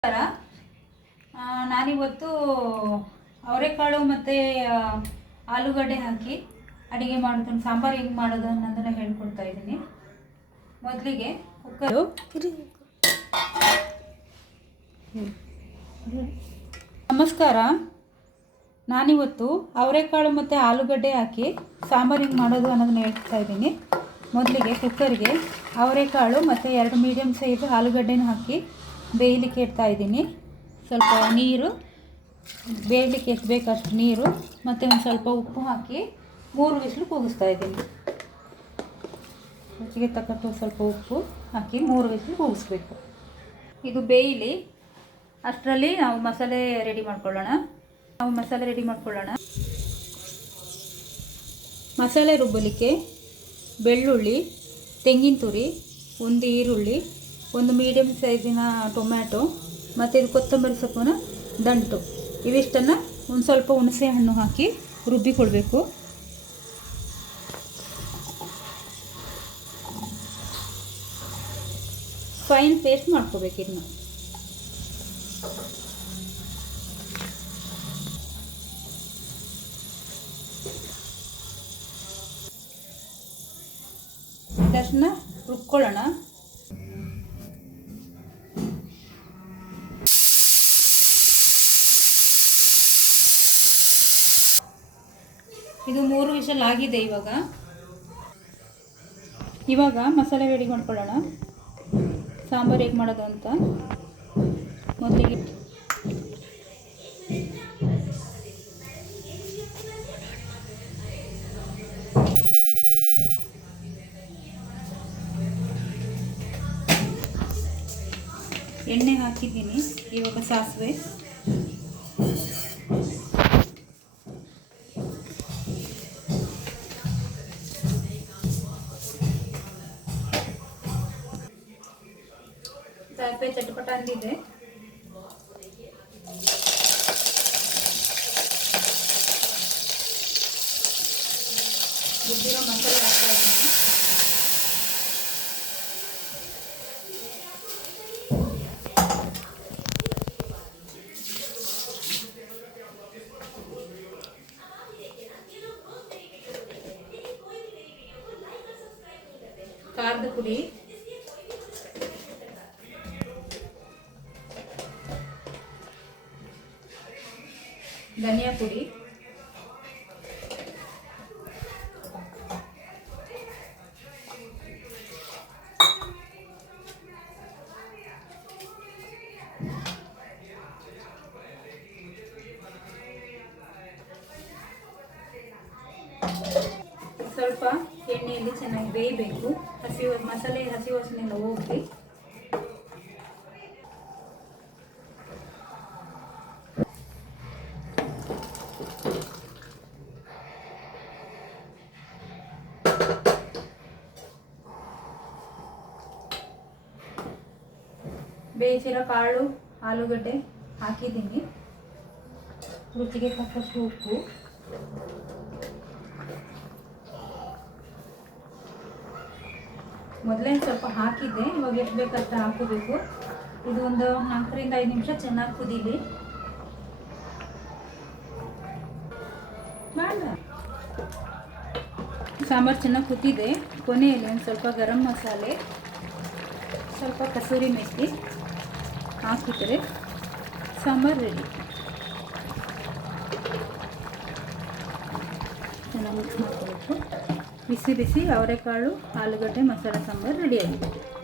ನಮಸ್ಕಾರ. ನಾನಿವತ್ತು ಅವರೆಕಾಳು ಮತ್ತು ಆಲೂಗಡ್ಡೆ ಹಾಕಿ ಅಡುಗೆ ಮಾಡೋದು, ಸಾಂಬಾರು ಹೆಂಗೆ ಮಾಡೋದು ಅನ್ನೋದನ್ನು ಹೇಳ್ಕೊಡ್ತಾ ಇದ್ದೀನಿ. ಮೊದಲಿಗೆ ಕುಕ್ಕರು. ನಮಸ್ಕಾರ. ನಾನಿವತ್ತು ಅವರೆಕಾಳು ಮತ್ತು ಆಲೂಗಡ್ಡೆ ಹಾಕಿ ಸಾಂಬಾರು ಹೆಂಗೆ ಮಾಡೋದು ಅನ್ನೋದನ್ನು ಹೇಳ್ತಾ ಇದ್ದೀನಿ. ಮೊದಲಿಗೆ ಕುಕ್ಕರ್ಗೆ ಅವರೆಕಾಳು ಮತ್ತು 2 ಮೀಡಿಯಮ್ ಸೈಜ್ ಆಲೂಗಡ್ಡೆನ ಹಾಕಿ ಬೇಯಲಿಕ್ಕೆ ಇಡ್ತಾ ಇದ್ದೀನಿ. ಸ್ವಲ್ಪ ನೀರು, ಬೇಯಲಿಕ್ಕೆ ಎಷ್ಟು ಬೇಕಷ್ಟು ನೀರು ಮತ್ತು ಒಂದು ಸ್ವಲ್ಪ ಉಪ್ಪು ಹಾಕಿ 3 ವಿಸಿಲು ಕೂಗಿಸ್ತಾ ಇದ್ದೀನಿ. ರುಚಿಗೆ ತಕ್ಕಷ್ಟು ಸ್ವಲ್ಪ ಉಪ್ಪು ಹಾಕಿ 3 ವಿಸಿಲು ಕೂಗಿಸ್ಬೇಕು. ಇದು ಬೇಯಲಿ. ಅಷ್ಟರಲ್ಲಿ ನಾವು ಮಸಾಲೆ ರೆಡಿ ಮಾಡ್ಕೊಳ್ಳೋಣ. ಮಸಾಲೆ ರುಬ್ಬಲಿಕ್ಕೆ ಬೆಳ್ಳುಳ್ಳಿ, ತೆಂಗಿನ ತುರಿ, 1 ಈರುಳ್ಳಿ, 1 ಮೀಡಿಯಮ್ ಸೈಜಿನ ಟೊಮ್ಯಾಟೊ ಮತ್ತು ಇದು ಕೊತ್ತಂಬರಿ ಸೊಪ್ಪಿನ ದಂಟು, ಇವಿಷ್ಟನ್ನು ಒಂದು ಸ್ವಲ್ಪ ಹುಣಸೆ ಹಣ್ಣು ಹಾಕಿ ರುಬ್ಬಿಕೊಳ್ಬೇಕು. ಫೈನ್ ಪೇಸ್ಟ್ ಮಾಡ್ಕೋಬೇಕು. ಇದನ್ನು ಇದನ್ನ ರುಬ್ಕೊಳ್ಳೋಣ. ಇದು 3 ವಿಷಲ್ ಆಗಿದೆ. ಇವಾಗ ಮಸಾಲೆ ರೆಡಿ ಮಾಡ್ಕೊಳ್ಳೋಣ. ಸಾಂಬಾರು ಹೇಗೆ ಮಾಡೋದು ಅಂತ ಮೊದಲಿಗೆ ಎಣ್ಣೆ ಹಾಕಿದ್ದೀನಿ. ಇವಾಗ ಸಾಸಿವೆ, ಸಾಸಿವೆ ಚಟಪಟ ಅಂದಿದೆ. ರುಬ್ಬಿರೋ ಮಸಾಲೆ ಹಾಕ್ತಾ ಇದ್ದೀನಿ. ಖಾರದ ಪುಡಿ, ಧನಿಯಾ ಪುಡಿ, ಸ್ವಲ್ಪ ಎಣ್ಣೆಯಲ್ಲಿ ಚೆನ್ನಾಗಿ ಬೇಯಬೇಕು. ಮಸಾಲೆ ಹಸಿ ವಾಸನೆಲ್ಲ ಹೋಗಿ ಬೇಯಿಸಿರೋ ಕಾಳು, ಆಲೂಗಡ್ಡೆ ಹಾಕಿದ್ದೀನಿ. ರುಚಿಗೆ ತಕ್ಕಷ್ಟು ಉಪ್ಪು, ಮೊದಲೇ ಸ್ವಲ್ಪ ಹಾಕಿದ್ದೆ. ಇವಾಗ ಎಷ್ಟು ಬೇಕಷ್ಟು ಹಾಕೋಬೇಕು. ಇದು ಒಂದು 4 ರಿಂದ 5 ನಿಮಿಷ ಚೆನ್ನಾಗಿ ಕುದೀಲಿ. ಸಾಂಬಾರು ಚೆನ್ನಾಗಿ ಕುದಿದೆ. ಕೊನೆಯಲ್ಲಿ ಒಂದು ಸ್ವಲ್ಪ ಗರಂ ಮಸಾಲೆ, ಸ್ವಲ್ಪ ಕಸೂರಿ ಮೆಥಿ ಹಾಕಿದರೆ ಸಾಂಬಾರು ರೆಡಿ. ಚೆನ್ನಾಗಿ ಮಿಕ್ಸ್ ಮಾಡ್ಕೊಬೇಕು. ಬಿಸಿ ಬಿಸಿ ಅವರೆಕಾಳು ಆಲೂಗಡ್ಡೆ ಮಸಾಲೆ ಸಾಂಬಾರು ರೆಡಿಯಾಗಿದೆ.